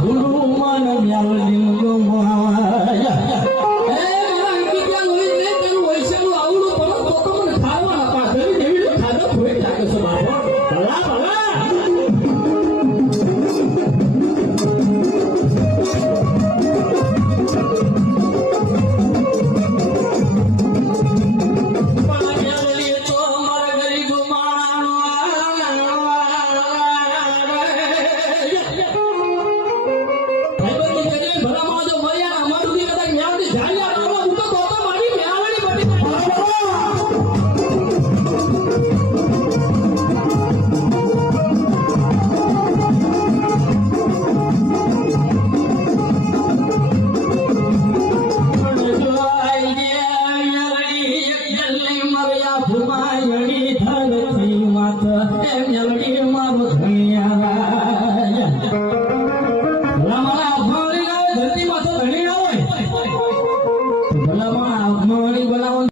હુલુમાન મ્યાલની ગોમાયા એ મારા અંકિતા લોહી ને તેનું વૈશાલું આવડું પણ તો મને ખાવાના પાછળ દેવી ખાધો ભોય લાગે છે બાપો ભલા ભલા